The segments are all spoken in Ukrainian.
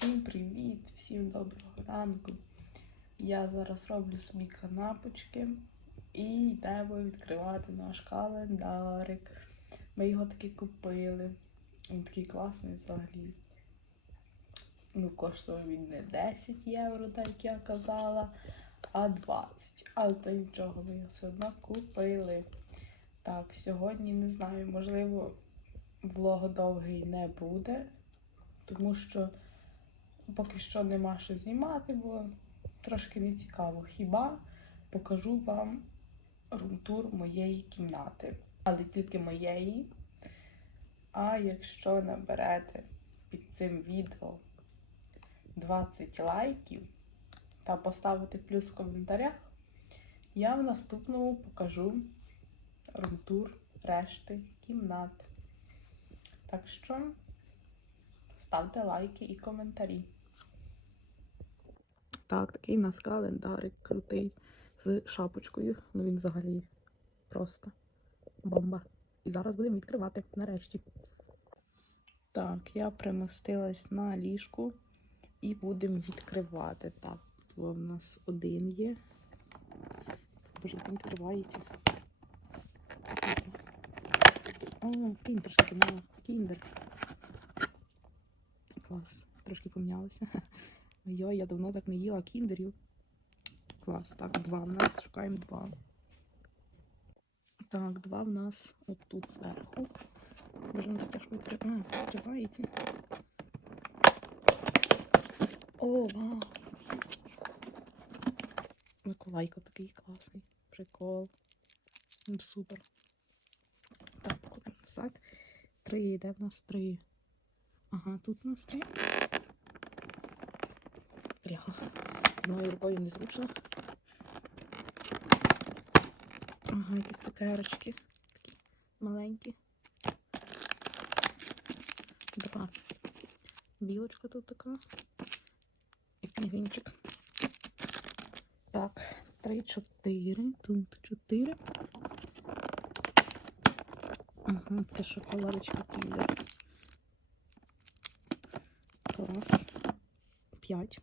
Всім привіт, всім доброго ранку. Я зараз роблю собі канапочки і йдемо відкривати наш календарик. Ми його таки купили. Він такий класний взагалі. Ну, коштував він не 10 євро, так я казала, а 20. Але то нічого, ми його все одно купили. Так, сьогодні не знаю, можливо, влог довгий не буде, тому що поки що нема що знімати, бо трошки не цікаво. Хіба покажу вам румтур моєї кімнати. Але тільки моєї. А якщо наберете під цим відео 20 лайків та поставите плюс в коментарях, я в наступному покажу румтур решти кімнат. Так що ставте лайки і коментарі. Так, такий у нас календарик крутий з шапочкою. Ну він взагалі просто бомба. І зараз будемо відкривати нарешті. Так, я примостилась на ліжку і будемо відкривати. Так, тут у нас один є. Боже, він відкривається. О, кіндер ще поміняла. Кіндер. Клас. Трошки помінялося. Йой, я давно так не їла кіндерів. Клас. Так, два в нас. Шукаємо два. Так, два в нас отут зверху. Боже, воно так тяжко відкриває. А, відкривається. О, вау! Миколайко такий класний. Прикол. Ну, Супер. Так, покладемо назад. Три, де в нас три? Ага, тут у нас три. Бляха. Одною рукою незручно. Ага, якісь цукерочки. Такі маленькі. Два. Білочка тут така. І пінгвінчик. Так, три, чотири. Тут чотири. Ага, це шоколадочка кіндер. Клас. П'ять.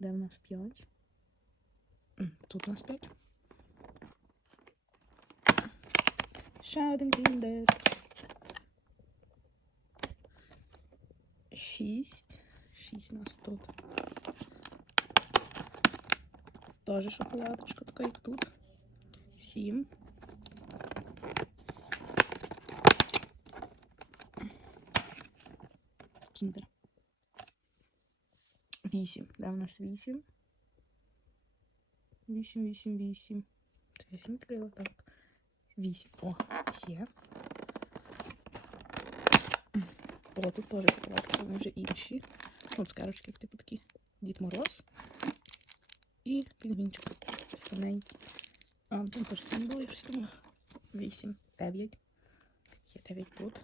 Де в нас п'ять? М, Тут у нас п'ять. Ще один кіндер. Шість. Шість у нас тут. Тоже шоколадочка така, як тут. Сім. Кіндер. Вісім. Де в нас вісім? Вісім, вісім, вісім. Це я сім відкрила, так. Вісім. О, є. О, тут теж шоколадки, вони вже інші. Ну, цукерочки, типу такі. Дід Мороз. І пінгвінчик. Синенький. А, там теж я щось думала. Вісім. Дев'ять. Є дев'ять тут.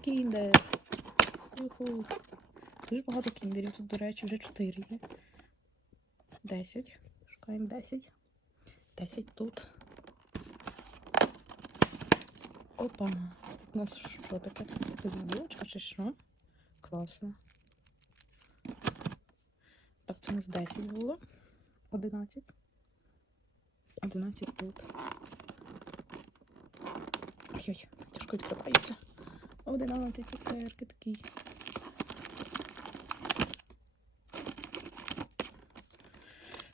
Кіндер. Уху. Дуже багато кіндерів тут, до речі, вже 4 є. 10. Шукаємо 10. 10 тут. Опа. Тут у нас що таке? Якась білочка чи що? Класно. Так, це у нас 10 було. 11. 11 тут. Ой-ой, тяжко відкривається. 11 цукерки такі.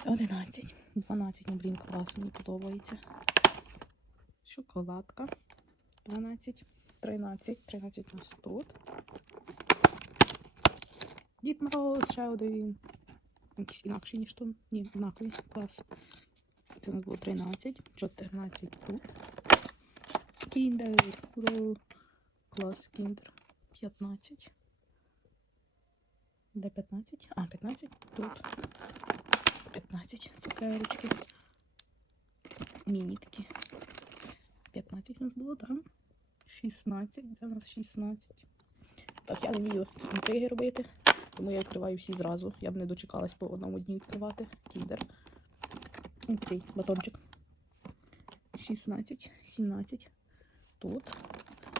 Одинадцять. Дванадцять. Ну, блін, клас, мені подобається. Шоколадка. Дванадцять. Тринадцять. Тринадцять у нас тут. Дід Мороз, ще один. Якийсь інакший, ніж тут. Ні, однаковий. Клас. Це у нас було 13. 14 тут. Кіндер. Ура. Клас, кіндер. 15. Де 15? А, 15 тут. 15 цукерочки. Міні такі. 15 у нас було, там. 16. Де у нас 16? Так, я не вмію інтриги робити, тому я відкриваю всі зразу. Я б не дочекалась по одному дні відкривати. Кіндер. Такий батончик. 16, 17. Тут.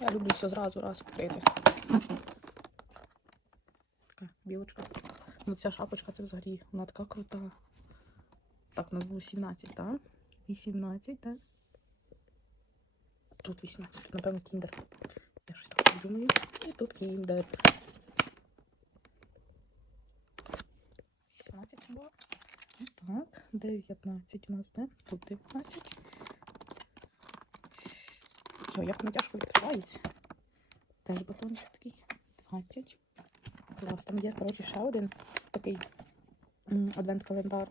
Я люблю все зразу раз відкрити. білочка. Ну ця шапочка це взагалі, вона така крута. Так, у нас було 17, так? 18, так? Тут 18, тут, напевно, кіндер. Я щось так думаю. І тут кіндер. 18 було. Так, 19 у нас, де? Тут 19. Все, як воно тяжко відкривається. Теж батончик такий. 20. Клас, там є, коротше, ще один такий адвент-календар.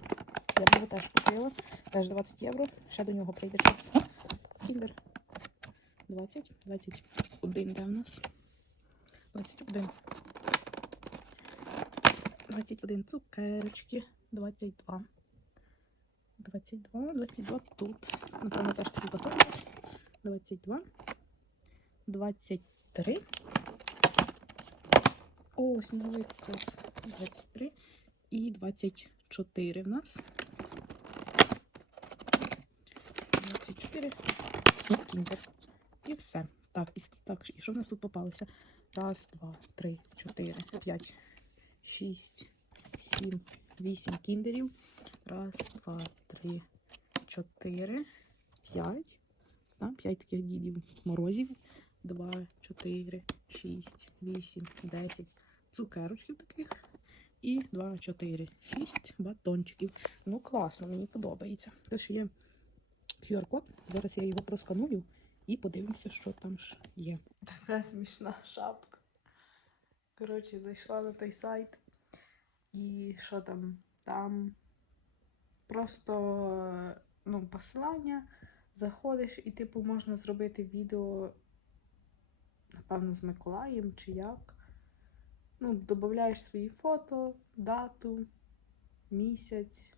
Я б його теж купила. Теж 20 євро. Ще до нього прийде час. Кіндер. 20, 21, де в нас? 21. 21 цукерочки. 22. 22, 22 тут. Напевно, теж такі батончик. 22. 23. О, сніговий кокос. 23. І 24 в нас. 24. І кіндер. І все. Так, і, так, і що в нас тут попалося? Раз, два, три, чотири, п'ять, шість, сім, вісім кіндерів. Раз, два, три, чотири, п'ять. П'ять таких дідів морозів. Два, чотири, шість, вісім, десять цукерочків таких. І 2, 4, 6 батончиків. Ну, класно, мені подобається. Те, що є QR-код. Зараз я його просканую і подивимося, що там ж є. Така смішна шапка. Коротше, зайшла на той сайт. І що там? Там просто ну, посилання. Заходиш і, типу, можна зробити відео, напевно, з Миколаєм чи як. Ну, додаєш свої фото, дату, місяць,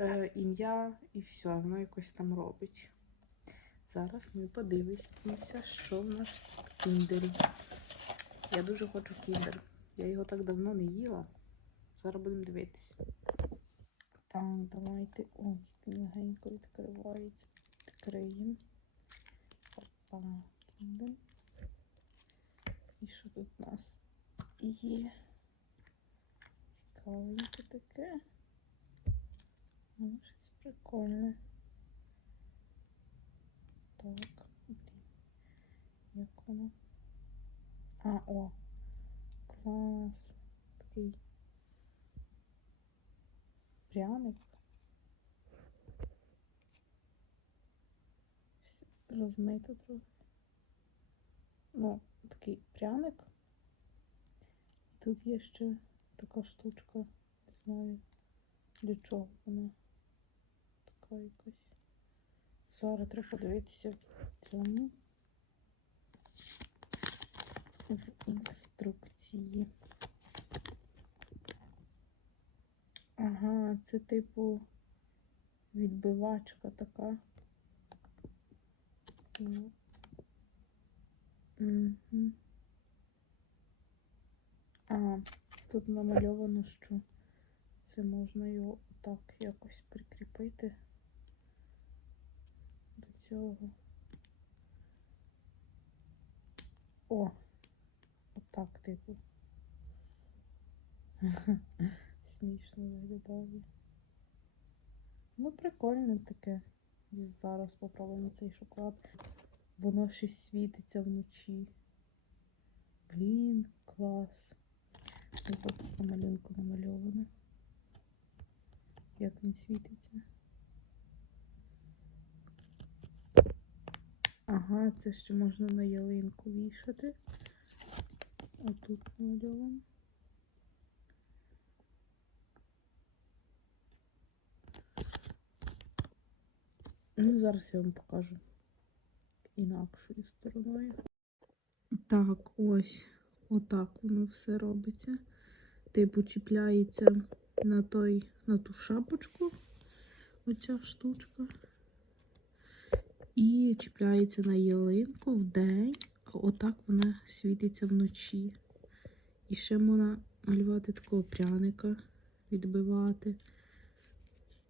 е, ім'я і все, воно якось там робить. Зараз ми подивимося, що в нас в кіндері. Я дуже хочу кіндер. Я його так давно не їла. Зараз будемо дивитися. Так, давайте. Ой, легенько відкривається. Відкриємо. Опа, кіндер. І що тут у нас є? Цікавеньке таке. Ну, щось прикольне. Так, блін. Як воно? А, о. Клас. Такий пряник. Розмито трохи. Ну, такий пряник. Тут є ще така штучка, не знаю для чого вона така якась. Зараз треба подивитися в цьому в інструкції. Ага, це типу відбивачка така. Ну. А, тут намальовано, що це можна його так якось прикріпити до цього. О, отак, типу. Смішно виглядає. Ну, прикольне таке. Зараз попробуємо цей шоколад. Воно щось світиться вночі. Блін, клас. Ось тут на малюнку намальовано. Як він світиться. Ага, це ще можна на ялинку вішати. Отут намальовано. Ну, зараз я вам покажу інакшою стороною. Так, ось отак воно все робиться. Типу чіпляється на той, на ту шапочку, оця штучка. І чіпляється на ялинку в день, а отак вона світиться вночі. І ще можна малювати такого пряника, відбивати.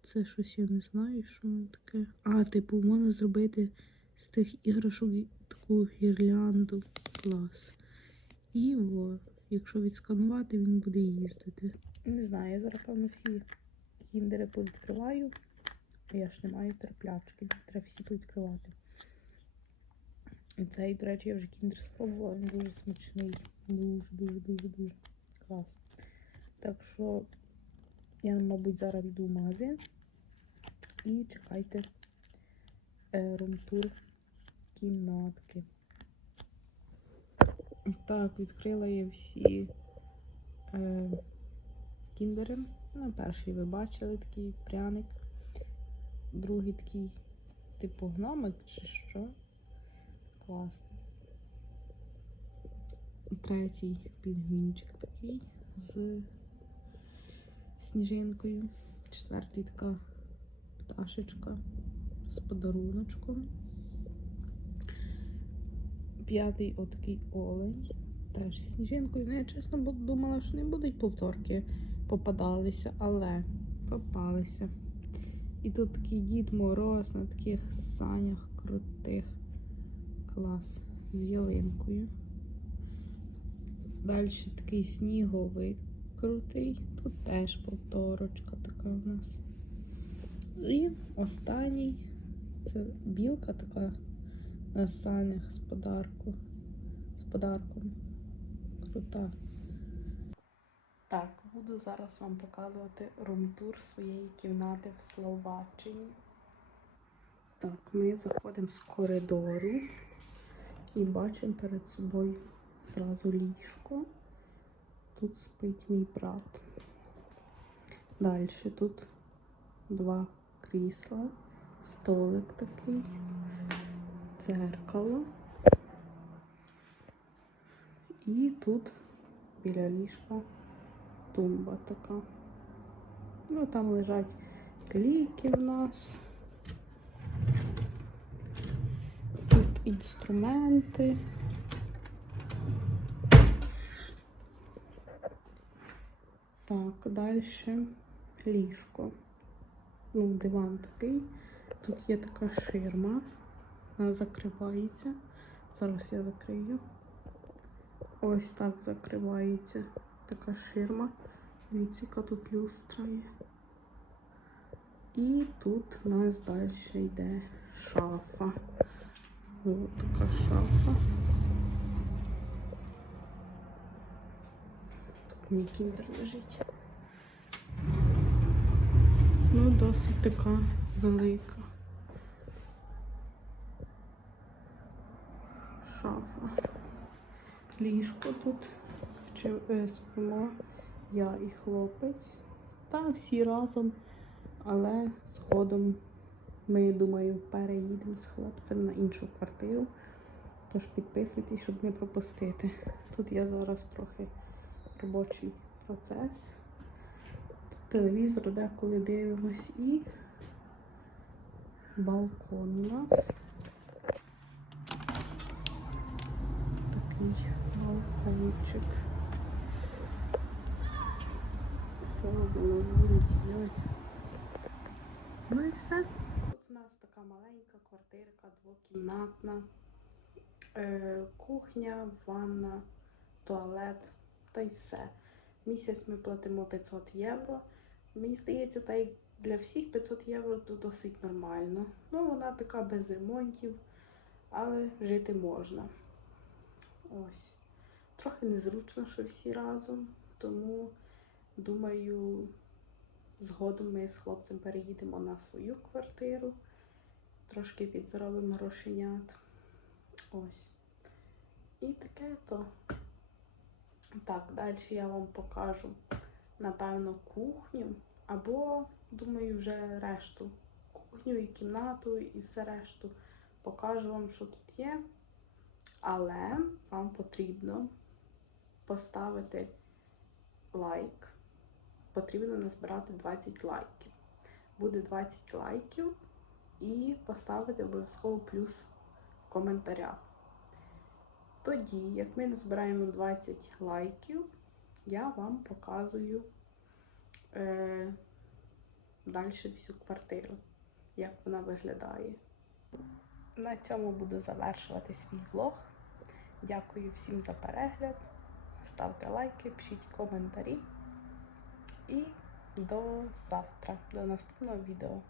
Це щось я не знаю, що воно таке. А, типу, можна зробити з тих іграшок таку гірлянду. Клас. І во, Якщо відсканувати, він буде їздити. Не знаю, я зараз, певно, всі кіндери повідкриваю. Я ж не маю терплячки. Треба всі повідкривати. І цей, до речі, я вже кіндер спробувала, він дуже смачний. Дуже, дуже, дуже, дуже клас. Так що я, мабуть, зараз йду в магазин і чекайте е, румтур кімнатки. Так, відкрила я всі е, кіндери. Ну, перший ви бачили такий пряник. Другий такий, типу, гномик чи що. Класно. Третій пінгвінчик такий з сніжинкою. Четвертий така пташечка з подаруночком. П'ятий отакий олень. Теж сніжинкою. Ну, я чесно думала, що не будуть повторки попадалися, але попалися. І тут такий Дід Мороз на таких санях крутих. Клас. З ялинкою. Далі такий сніговий крутий. Тут теж повторочка така в нас. І останній це білка така на санях з подарку. З подарком. Крута. Так, буду зараз вам показувати румтур своєї кімнати в Словаччині. Так, ми заходимо з коридору і бачимо перед собою зразу ліжко. Тут спить мій брат. Далі тут два крісла, столик такий, дзеркало. І тут біля ліжка тумба така. Ну, там лежать ліки в нас. Тут інструменти. Так, далі ліжко. Ну, диван такий. Тут є така ширма. Вона закривається. Зараз я закрию. Ось так закривається така ширма. Дивіться, яка тут люстра є. І тут у нас далі йде шафа. Ось така шафа. Мій кіндер лежить. Ну, досить така велика. Шафа. Ліжко тут е, спимо я і хлопець. Та всі разом. Але згодом ми, думаю, переїдемо з хлопцем на іншу квартиру. Тож підписуйтесь, щоб не пропустити. Тут я зараз трохи робочий процес. Тут телевізор деколи дивимось і балкон у нас. Такий ой. Ну і все. Тут у нас така маленька квартирка, двокімнатна. Е, кухня, ванна, туалет та й все. Місяць ми платимо 500 євро. Мені здається, та й для всіх 500 євро то досить нормально. Ну, вона така без ремонтів, але жити можна. Ось. Трохи незручно, що всі разом, тому думаю, згодом ми з хлопцем переїдемо на свою квартиру. Трошки підзаробимо грошенят. Ось. І таке то. Так, далі я вам покажу, напевно, кухню. Або, думаю, вже решту. Кухню і кімнату, і все решту. Покажу вам, що тут є. Але вам потрібно поставити лайк. Потрібно назбирати 20 лайків. Буде 20 лайків і поставити обов'язково плюс в коментарях. Тоді, як ми назбираємо 20 лайків, я вам показую е, далі всю квартиру, як вона виглядає. На цьому буду завершувати свій влог. Дякую всім за перегляд. ставте лайки, пишіть коментарі. І до завтра, до наступного відео.